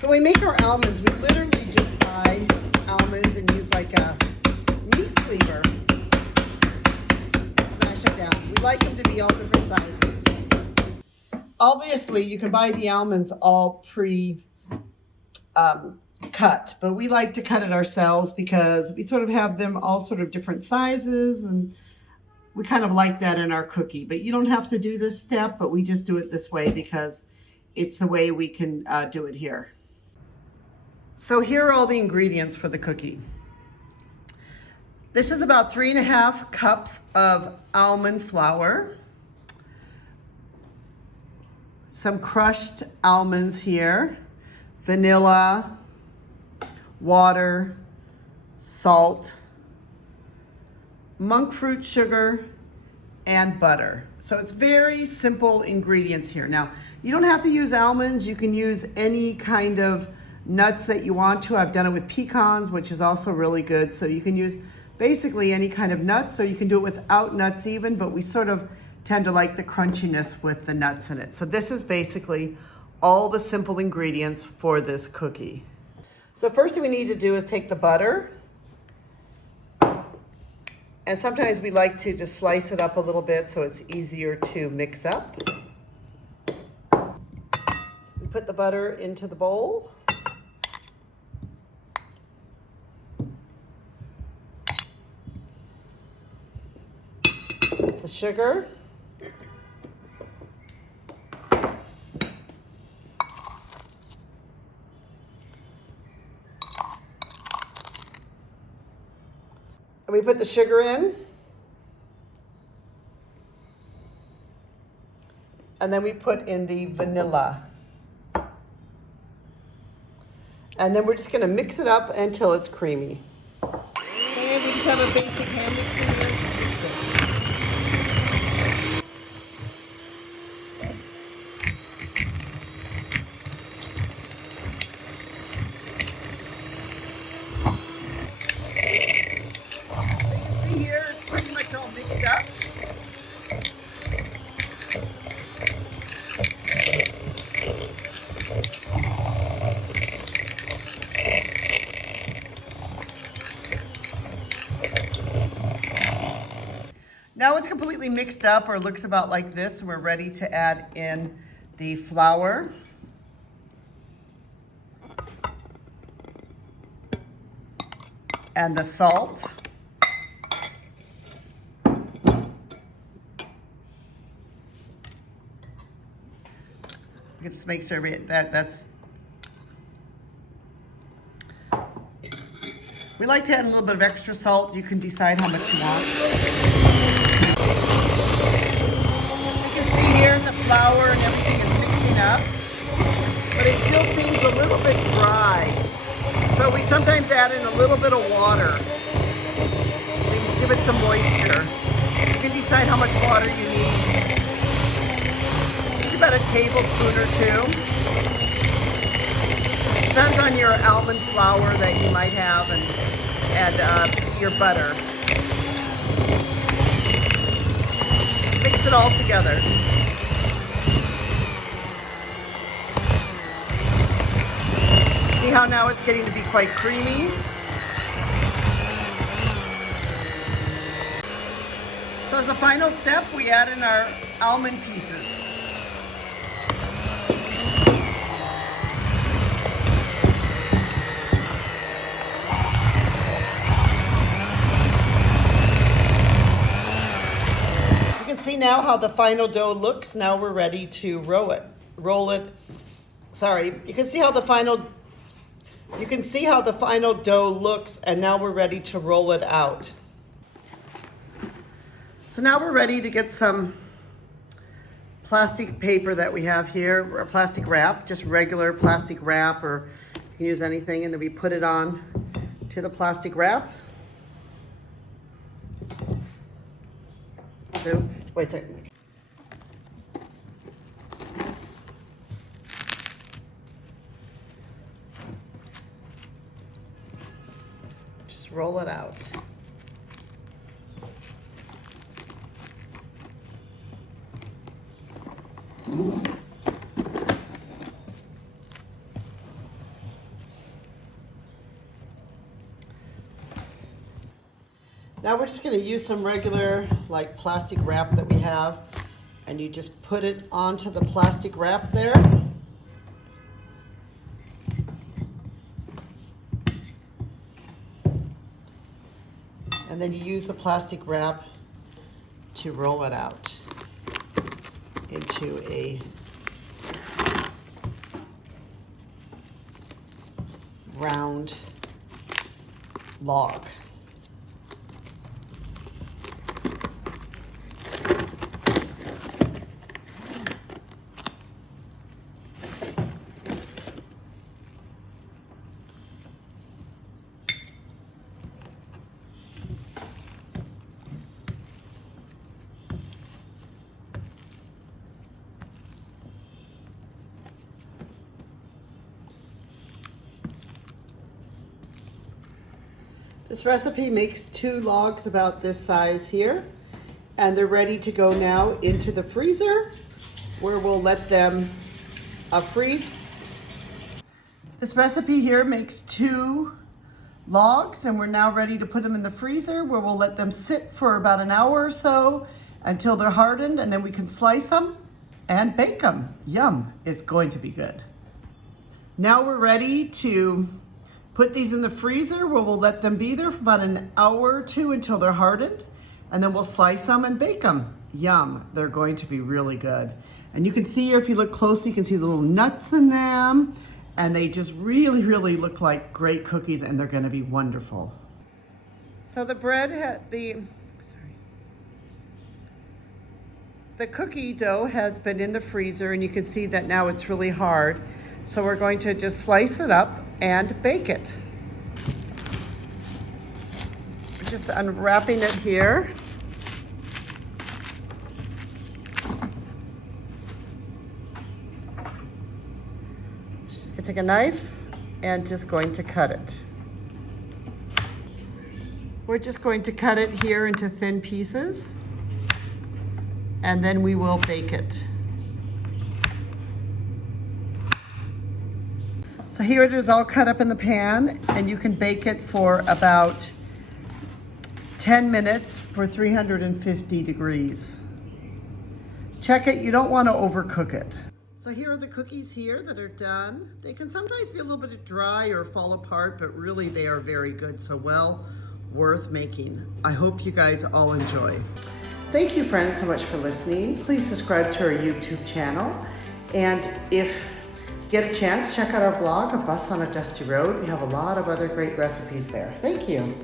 So when we make our almonds, we literally just buy almonds and use like a meat cleaver. Smash them down. We like them to be all different sizes. Obviously, you can buy the almonds all cut, but we like to cut it ourselves because we sort of have them all sort of different sizes, and we kind of like that in our cookie. But you don't have to do this step, but we just do it this way because it's the way we can do it here. So here are all the ingredients for the cookie. This is about 3.5 cups of almond flour, some crushed almonds here, vanilla, water, salt, monk fruit sugar, and butter. So it's very simple ingredients here. Now, you don't have to use almonds. You can use any kind of nuts that you want to. I've done it with pecans, which is also really good. So you can use basically any kind of nuts, or you can do it without nuts even, but we sort of tend to like the crunchiness with the nuts in it. So this is basically all the simple ingredients for this cookie. So first thing we need to do is take the butter, and sometimes we like to just slice it up a little bit so it's easier to mix up. So we put the butter into the bowl. The sugar. And we put the sugar in. And then we put in the vanilla. And then we're just going to mix it up until it's creamy. And we just have a basic hand mixer. Here, it's pretty much all mixed up. Now it's completely mixed up, or looks about like this, and we're ready to add in the flour. And the salt. Just make sure that's. We like to add a little bit of extra salt. You can decide how much you want. You can see here the flour and everything is mixing up, but it still seems a little bit dry. So we sometimes add in a little bit of water. We give it some moisture. You can decide how much water you need. About a tablespoon or two. Depends on your almond flour that you might have, and your butter. Just mix it all together. See how now it's getting to be quite creamy? So as a final step, we add in our almond pieces. See now how the final dough looks. Now we're ready to roll it. Sorry, you can see how the final dough looks, and now we're ready to roll it out. So now we're ready to get some plastic paper that we have here, or plastic wrap, just regular plastic wrap, or you can use anything, and then we put it on to the plastic wrap. So, wait a second. Just roll it out. Now we're just going to use some regular like plastic wrap that we have, and you just put it onto the plastic wrap there. And then you use the plastic wrap to roll it out into a round log. This recipe makes 2 logs about this size here, and they're ready to go now into the freezer where we'll let them freeze. This recipe here makes 2 logs, and we're now ready to put them in the freezer where we'll let them sit for about an hour or so until they're hardened, and then we can slice them and bake them. Yum, it's going to be good. Now we're ready to put these in the freezer where we'll let them be there for about an hour or 2 until they're hardened, and then we'll slice them and bake them. Yum, they're going to be really good. And you can see here, if you look closely, you can see the little nuts in them, and they just really, really look like great cookies, and they're gonna be wonderful. So the bread had the cookie dough has been in the freezer, and you can see that now it's really hard. So we're going to just slice it up and bake it. We're just unwrapping it here. Just gonna take a knife and just going to cut it. We're just going to cut it here into thin pieces, and then we will bake it. So here it is all cut up in the pan, and you can bake it for about 10 minutes for 350 degrees. Check it, you don't want to overcook it. So here are the cookies here that are done. They can sometimes be a little bit dry or fall apart, but really they are very good, so well worth making. I hope you guys all enjoy. Thank you, friends, so much for listening. Please subscribe to our YouTube channel, and if get a chance, check out our blog, A Bus on a Dusty Road. We have a lot of other great recipes there. Thank you.